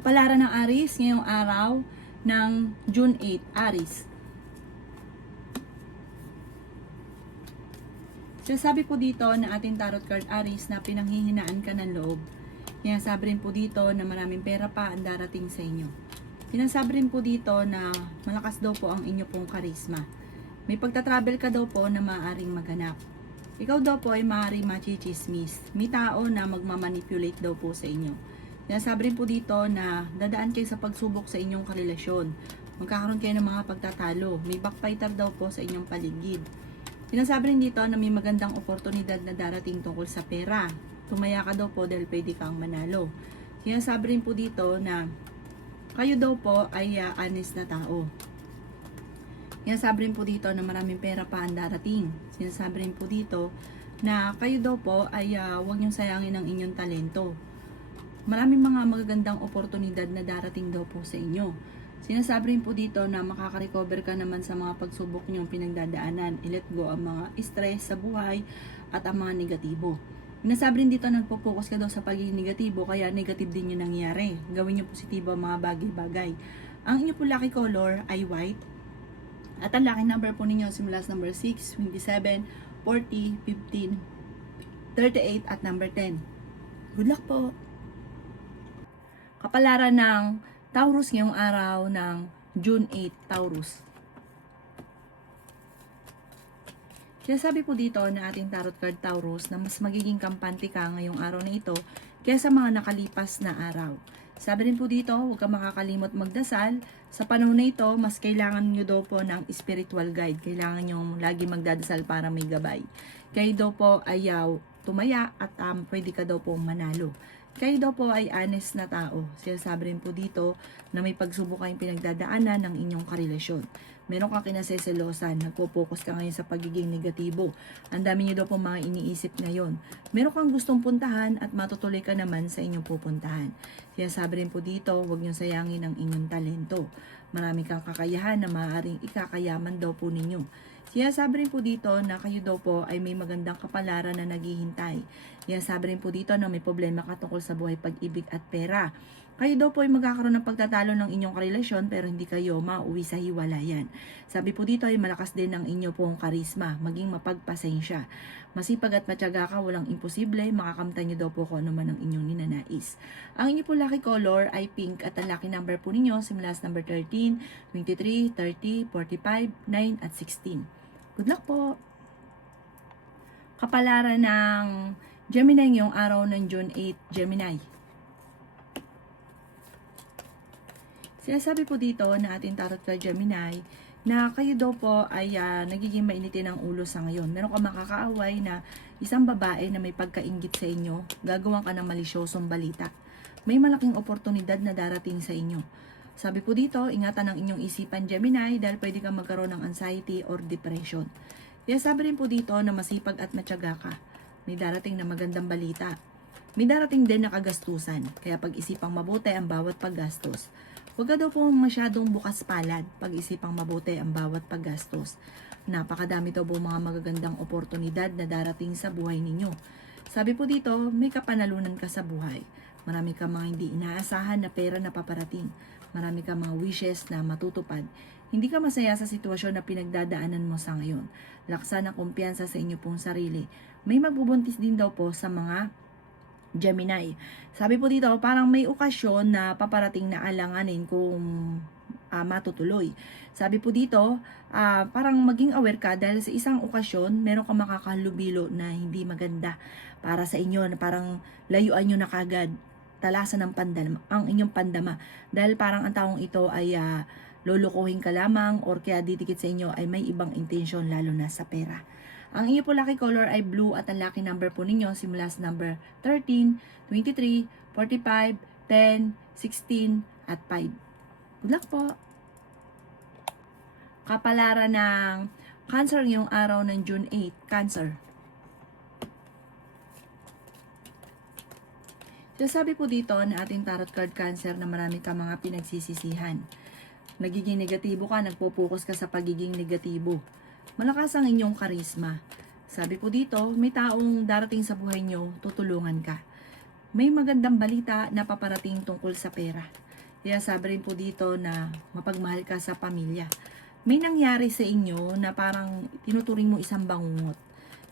Kapalaran ng Aries ngayong araw ng June 8, Aries. Sinasabi po dito na ating tarot card Aries na pinanghihinaan ka ng loob. Sinasabi rin po dito na maraming pera pa ang darating sa inyo. Sinasabi rin po dito na malakas daw po ang inyo pong karisma. May pagta-travel ka daw po na maaaring maganap. Ikaw daw po ay maaaring machichismis. May tao na magmamanipulate daw po sa inyo. Sinasabi rin po dito na dadaan kayo sa pagsubok sa inyong karelasyon. Magkakaroon kayo ng mga pagtatalo. May backfighter daw po sa inyong paligid. Sinasabi rin dito na may magandang oportunidad na darating tungkol sa pera. Tumaya ka daw po dahil pwede kang manalo. Sinasabi rin po dito na kayo daw po ay honest na tao. Sinasabi rin po dito na maraming pera pa ang darating. Sinasabi rin po dito na kayo daw po ay huwag niyong sayangin ang inyong talento. Maraming mga magagandang oportunidad na darating daw po sa inyo. Sinasabi rin po dito na makaka-recover ka naman sa mga pagsubok niyong pinagdadaanan. I-let go ang mga stress sa buhay at ang mga negatibo. Sinasabi rin dito na nagpo-focus ka daw sa pagiging negatibo, kaya negative din yung nangyari. Gawin niyo positibo ang mga bagay-bagay. Ang inyo po lucky color ay white. At ang lucky number po ninyo simula sa number 6, 27, 40, 15, 38 at number 10. Good luck po! Kapalaran ng Taurus ngayong araw ng June 8, Taurus. Sinasabi po dito na ating tarot card Taurus na mas magiging kampante ka ngayong araw na ito kaysa mga nakalipas na araw. Sabi rin po dito, huwag kang makakalimot magdasal. Sa panahon na ito, mas kailangan nyo daw po ng spiritual guide. Kailangan nyo lagi magdadasal para may gabay. Kayo daw po ay tumaya at pwede ka daw po manalo. Kayo daw po ay honest na tao. Sinasabi rin po dito na may pagsubok kayong pinagdadaanan ng inyong karelasyon. Meron kang kinaseselosan, nagpo-focus ka ngayon sa pagiging negatibo. Ang dami niyo daw po mga iniisip ngayon. Meron kang gustong puntahan at matutuloy ka naman sa inyong pupuntahan. Sinasabi rin po dito, huwag niyong sayangin ang inyong talento. Marami kang kakayahan na maaaring ikakayaman daw po ninyo. Sinasabi rin po dito na kayo daw po ay may magandang kapalaran na naghihintay. Sinasabi rin po dito na may problema ka tungkol sa buhay, pag-ibig at pera. Kayo daw po ay magkakaroon ng pagtatalo ng inyong karelasyon pero hindi kayo mauwi sa hiwalayan. Sabi po dito ay malakas din ang inyo pong karisma, maging mapagpasensya. Masipag at matyaga ka, walang imposible, makakamtan niyo daw po kung ano man ang inyong ninanais. Ang inyo po lucky color ay pink at ang lucky number po ninyo simula sa number 13, 23, 30, 45, 9 at 16. Good luck po! Kapalaran ng Gemini ngayong araw ng June 8, Gemini. Sinasabi po dito na ating tarot card Gemini na kayo daw po ay nagiging mainitin ang ulo sa ngayon. Meron ka makakaaway na isang babae na may pagkainggit sa inyo, gagawan ka ng malisyosong balita. May malaking oportunidad na darating sa inyo. Sabi po dito, ingatan ang inyong isipan Gemini dahil pwede kang magkaroon ng anxiety or depression. Kaya sabi rin po dito na masipag at matyaga ka. May darating na magandang balita. May darating din na kagastusan, kaya pag-isipang mabuti ang bawat paggastos. Huwag ka daw po masyadong bukas palad, pag-isipang mabuti ang bawat paggastos. Napakadami daw po mga magagandang oportunidad na darating sa buhay ninyo. Sabi po dito, may kapanalunan ka sa buhay. Marami ka mga hindi inaasahan na pera na paparating. Marami ka mga wishes na matutupad. Hindi ka masaya sa sitwasyon na pinagdadaanan mo sa ngayon. Laksan ang kumpiyansa sa inyo pong sarili. May magbubuntis din daw po sa mga Gemini. Sabi po dito, parang may okasyon na paparating na alanganin kung matutuloy. Sabi po dito, parang maging aware ka dahil sa isang okasyon, meron ka makakahalubilo na hindi maganda para sa inyo, na parang layuan nyo na kagad, talasan ng pandama, ang inyong pandama. Dahil parang ang taong ito ay lulukuhin ka lamang or kaya didikit sa inyo ay may ibang intensyon lalo na sa pera. Ang inyo po lucky color ay blue at ang lucky number po ninyo simula sa number 13, 23, 45, 10, 16 at 5. Good luck po! Kapalaran ng Cancer ngayong araw ng June 8, Cancer. Sabi po dito na ating tarot card Cancer na marami ka mga pinagsisisihan. Nagiging negatibo ka, nagpo-focus ka sa pagiging negatibo. Malakas ang inyong karisma. Sabi po dito, may taong darating sa buhay nyo, tutulungan ka. May magandang balita na paparating tungkol sa pera. Kaya sabi rin po dito na mapagmahal ka sa pamilya. May nangyari sa inyo na parang tinuturing mo isang bangungot.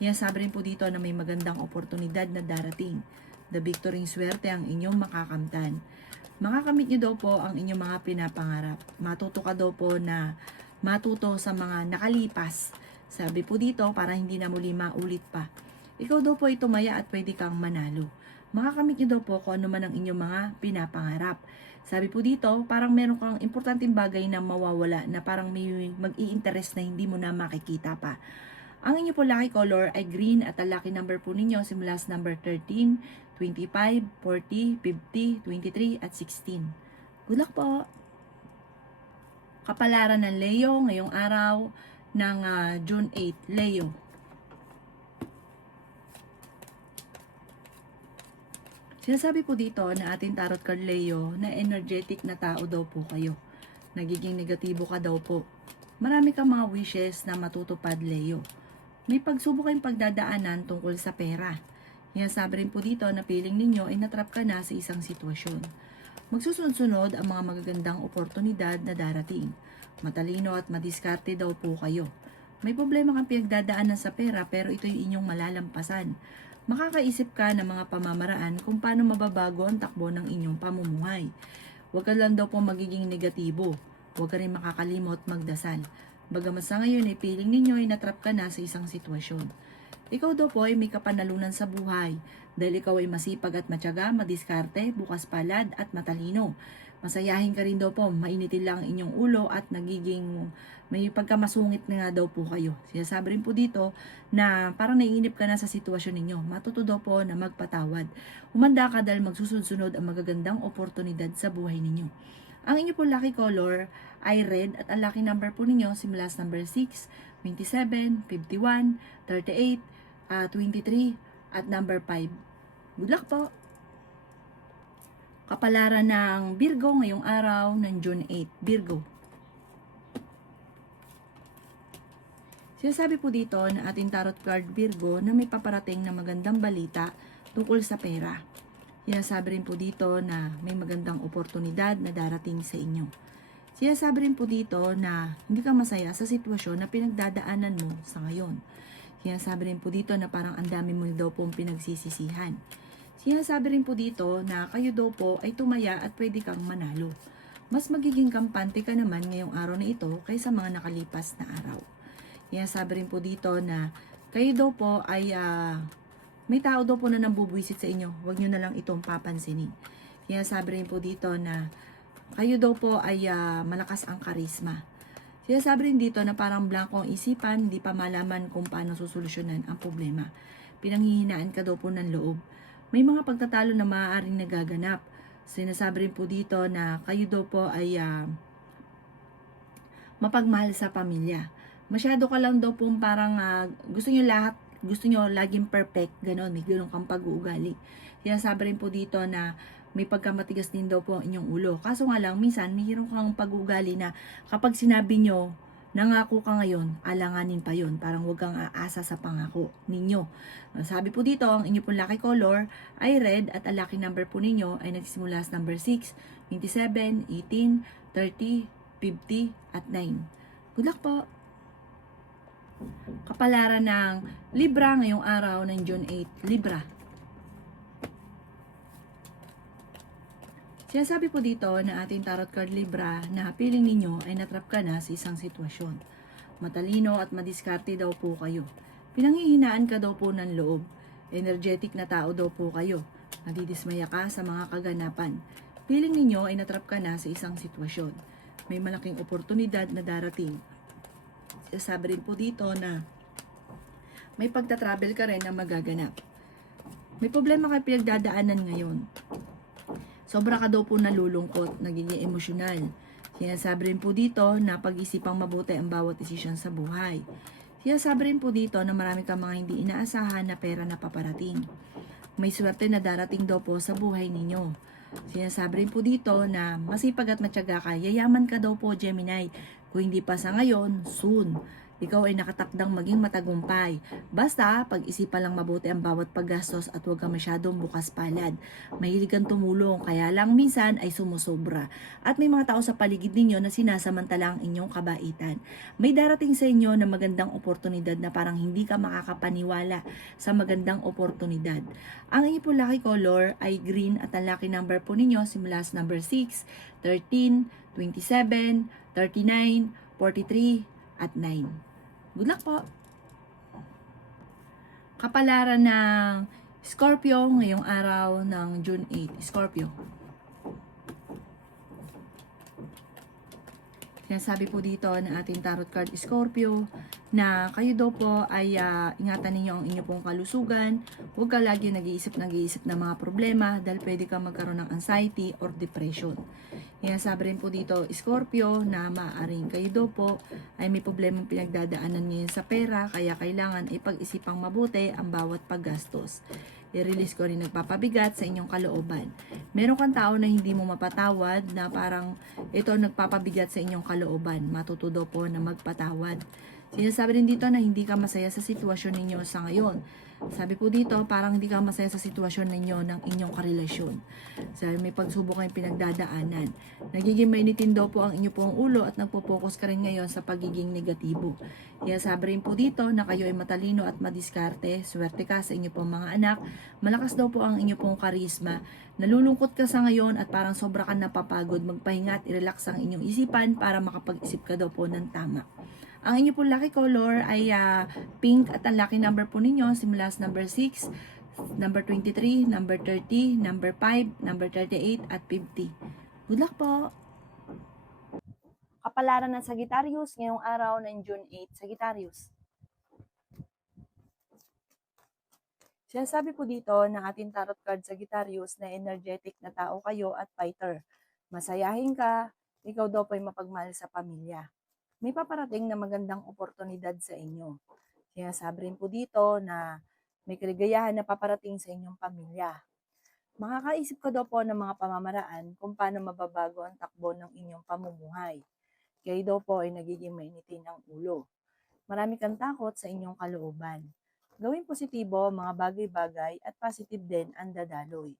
Kaya sabi rin po dito na may magandang oportunidad na darating. The victory swerte ang inyong makakamtan. Makakamit nyo daw po ang inyong mga pinapangarap. Matuto ka daw po na matuto sa mga nakalipas. Sabi po dito para hindi na muli maulit pa. Ikaw daw po ay tumaya at pwede kang manalo. Makakamit nyo daw po kung ano man ang inyong mga pinapangarap. Sabi po dito, parang meron kang importanteng bagay na mawawala na parang may mag-i-interest na hindi mo na makikita pa. Ang inyo po lucky color ay green at ang lucky number po ninyo simula sa number 13, 25, 40, 50, 23 at 16. Good luck po! Kapalaran ng Leo ngayong araw ng June 8, Leo. Sinasabi po dito na ating tarot card Leo na energetic na tao daw po kayo. Nagiging negatibo ka daw po. Marami kang mga wishes na matutupad Leo. May pagsubok kayong pagdadaanan tungkol sa pera. Sinasabi rin po dito na feeling ninyo ay natrap ka na sa isang sitwasyon. Magsusunod-sunod ang mga magagandang oportunidad na darating. Matalino at madiskarte daw po kayo. May problema kang pinagdadaanan sa pera pero ito'y inyong malalampasan. Makakaisip ka ng mga pamamaraan kung paano mababago ang takbo ng inyong pamumuhay. Huwag ka lang daw po magiging negatibo. Huwag ka rin makakalimot magdasal. Bagamat sa ngayon ay piling ninyo ay natrap ka na sa isang sitwasyon. Ikaw daw po ay may kapanalunan sa buhay dahil ikaw ay masipag at matyaga, madiskarte, bukas palad at matalino. Masayahin ka rin daw po, mainitin lang ang inyong ulo at nagiging may pagkamasungit na nga daw po kayo. Sinasabi rin po dito na parang naiinip ka na sa sitwasyon ninyo. Matuto daw po na magpatawad. Humanda ka dahil magsusunod ang magagandang oportunidad sa buhay ninyo. Ang inyo po lucky color ay red at ang lucky number po ninyo simula sa number 6, 27, 51, 38, 23 at number 5. Good luck po! Kapalaran ng Virgo ngayong araw ng June 8. Virgo. Sinasabi po dito na ating tarot card Virgo na may paparating na magandang balita tungkol sa pera. Sinasabi rin po dito na may magandang oportunidad na darating sa inyo. Sinasabi rin po dito na hindi ka masaya sa sitwasyon na pinagdadaanan mo sa ngayon. Sinasabi rin po dito na parang ang dami mo daw pong pinagsisisihan. Sinasabi rin po dito na kayo daw po ay tumaya at pwede kang manalo. Mas magiging kampante ka naman ngayong araw na ito kaysa mga nakalipas na araw. Sinasabi rin po dito na kayo daw po ay may tao daw po na nambubwisit sa inyo. Huwag nyo na lang itong papansinin. Sinasabi rin po dito na kayo daw po ay malakas ang karisma. Sinasabi rin dito na parang blanco ang isipan, hindi pa malaman kung paano susolusyonan ang problema. Pinanghihinaan ka daw po ng loob. May mga pagtatalo na maaaring nagaganap. Sinasabi rin po dito na kayo daw po ay mapagmahal sa pamilya. Masyado ka lang daw po parang gusto nyo laging perfect, ganon, may ganun kang pag-uugali. Sinasabi rin po dito na may pagkamatigas din daw po ang inyong ulo. Kaso nga lang, minsan, mayroon kang pag-uugali na kapag sinabi nyo, nangako ka ngayon, alanganin pa yon. Parang huwag kang aasa sa pangako ninyo. Sabi po dito, ang inyo pong lucky color ay red at ang lucky number po ninyo ay nagsimula sa number 6, 27, 18, 30, 50 at 9. Good luck po! Kapalaran ng Libra ngayong araw ng June 8. Libra. Sinasabi po dito na ating tarot card Libra na feeling ninyo ay natrap ka na sa isang sitwasyon. Matalino at madiskarte daw po kayo. Pinanghihinaan ka daw po ng loob. Energetic na tao daw po kayo. Nadidismaya ka sa mga kaganapan. Feeling ninyo ay natrap ka na sa isang sitwasyon. May malaking oportunidad na darating. Sinasabi rin po dito na may pagta-travel ka rin na magaganap. May problema ka pinagdadaanan ngayon. Sobra ka daw po nalulungkot, nagiging emosyonal. Sinasabi rin po dito na pag-isipang mabuti ang bawat desisyon sa buhay. Sinasabi rin po dito na marami kang mga hindi inaasahan na pera na paparating. May swerte na darating daw po sa buhay ninyo. Sinasabi rin po dito na masipag at matyaga ka, yayaman ka daw po Gemini. Kung hindi pa sa ngayon, soon. Ikaw ay nakatakdang maging matagumpay. Basta, pag-isipan lang mabuti ang bawat paggastos at huwag ka masyadong bukas palad. Mahilig kang tumulong, kaya lang minsan ay sumusobra. At may mga tao sa paligid ninyo na sinasamantala ang inyong kabaitan. May darating sa inyo na magandang oportunidad na parang hindi ka makakapaniwala sa magandang oportunidad. Ang inyong po lucky color ay green at ang lucky number po ninyo simula sa number 6, 13, 27, 39, 43, at 9. Good luck po! Kapalaran ng Scorpio ngayong araw ng June 8. Scorpio. Sinasabi po dito ng ating tarot card Scorpio na kayo daw po ay ingatan ninyo ang inyo pong kalusugan. Huwag ka lagi nag-iisip ng mga problema dahil pwede ka magkaroon ng anxiety or depression. Sinasabi rin po dito Scorpio na maaaring kayo daw po ay may problemang pinagdadaanan ngayon sa pera kaya kailangan ipag-isipang mabuti ang bawat paggastos. I-release ko rin nagpapabigat sa inyong kalooban. Meron kang tao na hindi mo mapatawad na parang ito nagpapabigat sa inyong kalooban. Matuto daw po na magpatawad. Sinasabi rin dito na hindi ka masaya sa sitwasyon ninyo sa ngayon. Sabi po dito, parang hindi ka masaya sa sitwasyon ninyo ng inyong karelasyon. Sabi may pagsubok kayong pinagdadaanan. Nagiging mainitin daw po ang inyo pong ulo at nagpo-focus ka rin ngayon sa pagiging negatibo. Kaya sabi rin po dito na kayo ay matalino at madiskarte, swerte ka sa inyo pong mga anak, malakas daw po ang inyo pong karisma, nalulungkot ka sa ngayon at parang sobra ka napapagod, magpahinga at i-relax ang inyong isipan para makapag-isip ka daw po ng tama. Ang inyo pong lucky color ay pink at ang lucky number po ninyo simula sa number 6, number 23, number 30, number 5, number 38 at 50. Good luck po! Kapalaran ng Sagittarius ngayong araw ng June 8. Sagittarius. Sinasabi po dito ng ating tarot card Sagittarius na energetic na tao kayo at fighter. Masayahin ka, ikaw daw po ay mapagmahal sa pamilya. May paparating na magandang oportunidad sa inyo. Sinasabi rin po dito na may kaligayahan na paparating sa inyong pamilya. Makakaisip ka daw po ng mga pamamaraan kung paano mababago ang takbo ng inyong pamumuhay. Kayo daw po ay nagiging mainitin ang ulo. Marami kang takot sa inyong kalooban. Gawing positibo ang mga bagay-bagay at positive din ang dadaloy.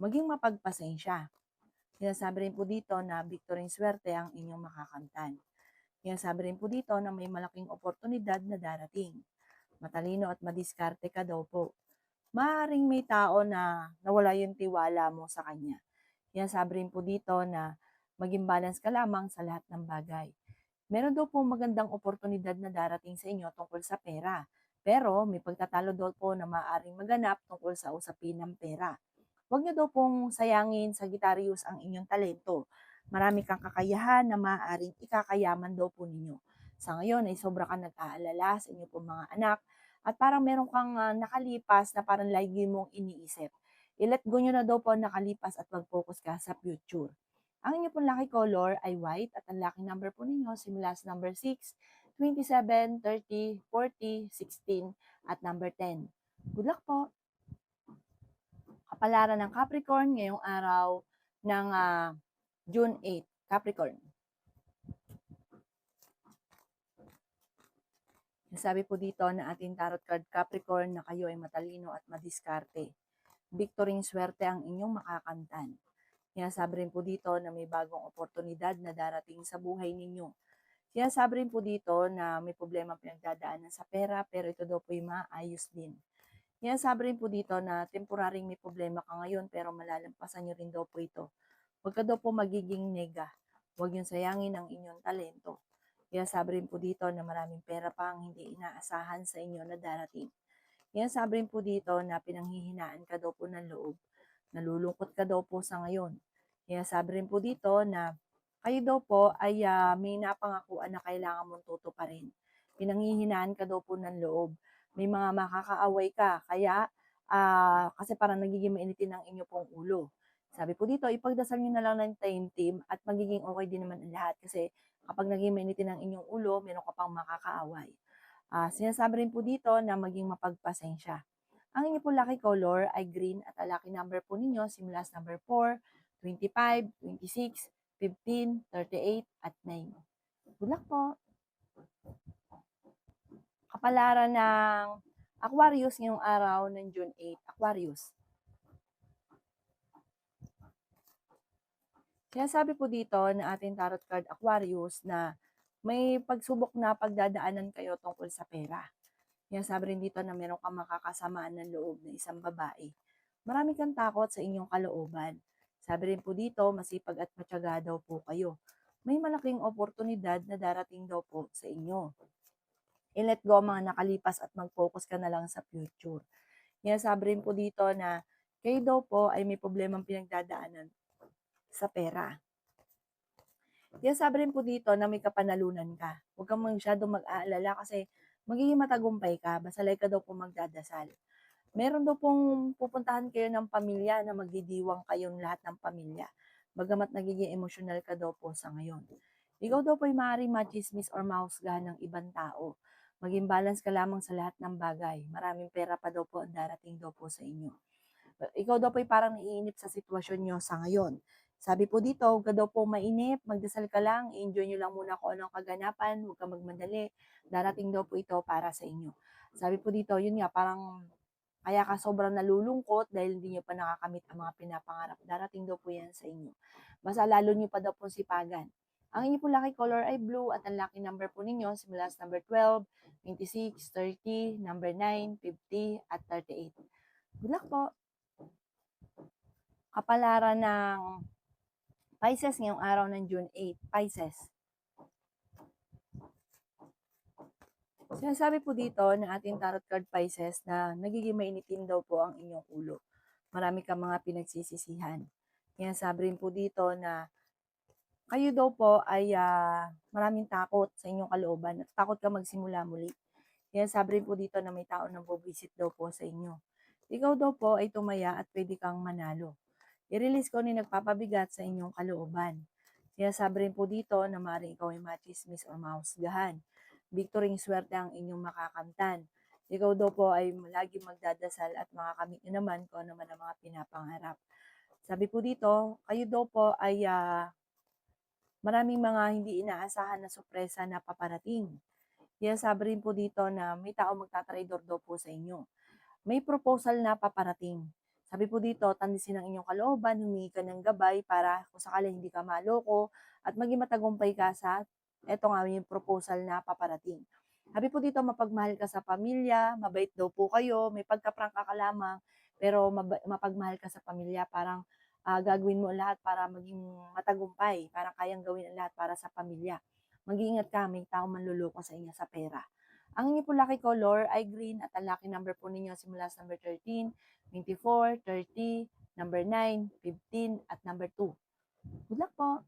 Maging mapagpasensya. Sinasabi rin po dito na victory swerte ang inyong makakamtan. Sinasabi rin po dito na may malaking oportunidad na darating. Matalino at madiskarte ka daw po. Maaaring may tao na nawala yung tiwala mo sa kanya. Sinasabi rin po dito na maging balance ka lamang sa lahat ng bagay. Meron daw po magandang oportunidad na darating sa inyo tungkol sa pera. Pero may pagtatalo daw po na maaaring maganap tungkol sa usapin ng pera. Huwag niyo daw pong sayangin Sagittarius ang inyong talento. Marami kang kakayahan na maaaring ikakayaman daw po ninyo. Sa ngayon ay sobra kang nag-aalala sa inyong pong mga anak at parang meron kang nakalipas na parang lagi mong iniisip. I-let go nyo na daw po nakalipas at mag-focus ka sa future. Ang inyong pong lucky color ay white at ang lucky number po ninyo simula sa number 6, 27, 30, 40, 16 at number 10. Good luck po! Kapalaran ng Capricorn ngayong araw ng June 8. Capricorn. Sabi po dito na ating tarot card Capricorn na kayo ay matalino at madiskarte. Victory swerte ang inyong makakamtan. Sinasabi rin po dito na may bagong oportunidad na darating sa buhay ninyo. Sinasabi rin po dito na may problema pinagdadaanan sa pera pero ito daw po ay maayos din. Sinasabi rin po dito na temporaring may problema ka ngayon pero malalampasan nyo rin daw po ito. Huwag ka daw po magiging nega. Huwag yung sayangin ang inyong talento. Sinasabi rin po dito na maraming pera pa ang hindi inaasahan sa inyo na darating. Sinasabi rin po dito na pinanghihinaan ka daw po ng loob. Nalulungkot ka daw po sa ngayon. Sinasabi rin po dito na kayo daw po ay may napangakuan na kailangan mong tutuparin. Pinanghihinaan ka daw po ng loob. May mga makakaaway ka, kaya kasi parang nagiging mainitin ang inyo pong ulo. Sabi po dito, ipagdasal nyo na lang ng team at magiging okay din naman ang lahat kasi kapag naging mainitin ang inyong ulo, meron ka pang makakaaway. Sinasabi rin po dito na maging mapagpasensya. Ang inyo po lucky color ay green at ang lucky number po ninyo simula sa number 4, 25, 26, 15, 38 at 9. Good luck po! Kapalaran ng Aquarius ngayong araw ng June 8. Aquarius. Sinasabi po dito ng ating tarot card Aquarius na may pagsubok na pagdadaanan kayo tungkol sa pera. Sinasabi rin dito na meron kang makakasamaan ng loob na isang babae. Marami kang takot sa inyong kalooban. Sabi rin po dito, masipag at matyaga daw po kayo. May malaking oportunidad na darating daw po sa inyo. I-let go ang mga nakalipas at mag-focus ka na lang sa future. Sinasabi rin po dito na kayo daw po ay may problemang pinagdadaanan sa pera. Sabi rin po dito na may kapanalunan ka. Huwag kang masyadong mag-aalala kasi magiging matagumpay ka. Basta like ka daw po magdadasal. Meron daw pong pupuntahan kayo ng pamilya na magdidiwang kayong lahat ng pamilya. Bagamat nagiging emosyonal ka daw po sa ngayon. Ikaw daw po ay maaaring machismis or mahusgahan ng ibang tao. Maging balance ka lamang sa lahat ng bagay. Maraming pera pa daw po ang darating daw po sa inyo. Ikaw daw po ay parang naiinip sa sitwasyon nyo sa ngayon. Sabi po dito, huwag ka daw po mainip, magdasal ka lang, enjoy nyo lang muna kung anong kaganapan, huwag ka magmadali. Darating daw po ito para sa inyo. Sabi po dito, yun nga, parang kaya ka sobrang nalulungkot dahil hindi nyo pa nakakamit ang mga pinapangarap. Darating daw po yan sa inyo. Basta lalo nyo pa daw po sipagan. Ang inyo po lucky color ay blue at ang lucky number po ninyo simula sa number 12, 26, 30, number 9, 50 at 38. Good luck po! Kapalaran ng Pisces ngayong araw ng June 8. Pisces. Sinasabi po dito ng ating tarot card Pisces na nagiging mainitin daw po ang inyong ulo. Marami kang mga pinagsisisihan. Sinasabi rin po dito na kayo daw po ay maraming takot sa inyong kalooban at takot ka magsimula muli. Sinasabi rin po dito na may tao nang bubisit daw po sa inyo. Ikaw daw po ay tumaya at pwede kang manalo. I-release ko ni nagpapabigat sa inyong kalooban. Sinasabi rin po dito na maaaring ikaw ay machismis o mahusgahan. Victory swerte ang inyong makakamtan. Ikaw daw po ay lagi magdadasal at makakamit nyo naman kung ano man ang mga pinapangarap. Sabi po dito, kayo daw po ay maraming mga hindi inaasahan na sorpresa na paparating. Sabi rin po dito na may tao magtatraidor daw po sa inyo. May proposal na paparating. Sabi po dito, tandisin ang inyong kalooban, humingi ka ng gabay para kung sakali hindi ka maloko at maging matagumpay ka sa eto nga yung proposal na paparating. Sabi po dito, mapagmahal ka sa pamilya, mabait daw po kayo, may pagkaprangka ka lamang, pero mapagmahal ka sa pamilya, parang gagawin mo lahat para maging matagumpay, parang kayang gawin ang lahat para sa pamilya. Mag-iingat ka, may tao manluloko sa inyo sa pera. Ang inyo po lucky color ay green at ang lucky number po ninyo simula sa number 13, 24, 30, number 9, 15 at number 2. Good luck po!